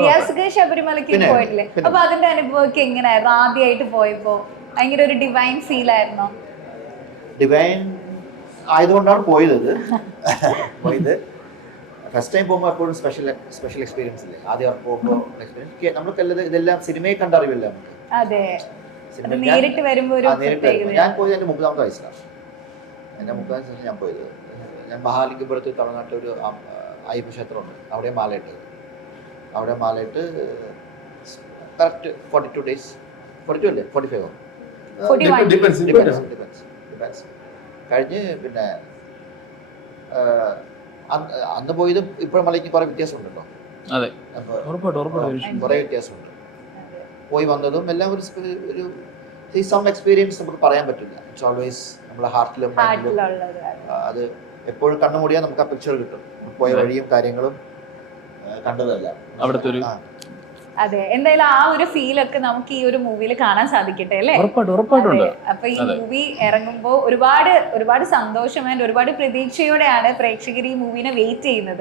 റിയാസ്ക്ക് ശബരിമലയ്ക്ക് പോയിട്ടില്ലേ? അപ്പൊ അതിന്റെ അനുഭവമൊക്കെ എങ്ങനെയായിരുന്നു? ആദ്യമായിട്ട് പോയപ്പോ ഭയങ്കര ഒരു ഡിവൈൻ ഫീൽ ആയിരുന്നോ? ഡിവൈൻ ആയതുകൊണ്ടാണ് പോയത്. ഫസ്റ്റ് ടൈം പോകുമ്പോൾ എപ്പോഴും സ്പെഷ്യൽ എക്സ്പീരിയൻസ് ഇല്ലേ? ആദ്യം പോകുമ്പോൾ എക്സ്പീരിയൻസ് നമ്മൾക്ക് ഇതെല്ലാം സിനിമയെ കണ്ടറിവില്ല നമുക്ക്. അതെ, നേരിട്ട് വരുമ്പോൾ ഞാൻ പോയത് എൻ്റെ 30ാമത്തെ വയസ്സിലാണ്. എൻ്റെ 30ാം വയസ്സിൽ ഞാൻ പോയത്. ഞാൻ മഹാലിംഗപുരത്ത് തമിഴ്നാട്ടിൽ ഒരു അയ്യപ്പ ക്ഷേത്രമുണ്ട്, അവിടെ മാലയിട്ട് കറക്റ്റ് 42 days, 42 അല്ലേ 45 കഴിഞ്ഞ് പിന്നെ അന്ന് പോയതും ഇപ്പോഴും മലയ്ക്ക് കുറെ വ്യത്യാസമുണ്ടല്ലോ. കുറെ വ്യത്യാസമുണ്ട്. പോയി വന്നതും എല്ലാം ഒരു സം എക്സ്പീരിയൻസ് നമുക്ക് പറയാൻ പറ്റില്ല. ഇറ്റ്സ് ഓൾവേസ് നമ്മളെ ഹാർട്ടിലും അത് എപ്പോഴും കണ്ണുമൂടിയാൽ നമുക്ക് ആ പിക്ചർ കിട്ടും. പോയ വഴിയും കാര്യങ്ങളും കണ്ടതല്ല അവിടുത്തെ ഒരു. അതെ, എന്തായാലും ആ ഒരു ഫീൽ ഒക്കെ നമുക്ക് ഈ ഒരു മൂവിയിൽ കാണാൻ സാധിക്കട്ടെ അല്ലേ? അപ്പൊ ഈ മൂവി ഇറങ്ങുമ്പോൾ ഒരുപാട് സന്തോഷം ആൻഡ് ഒരുപാട് പ്രതീക്ഷയോടെയാണ് പ്രേക്ഷകർ ഈ മൂവിനെ വെയിറ്റ് ചെയ്യുന്നത്.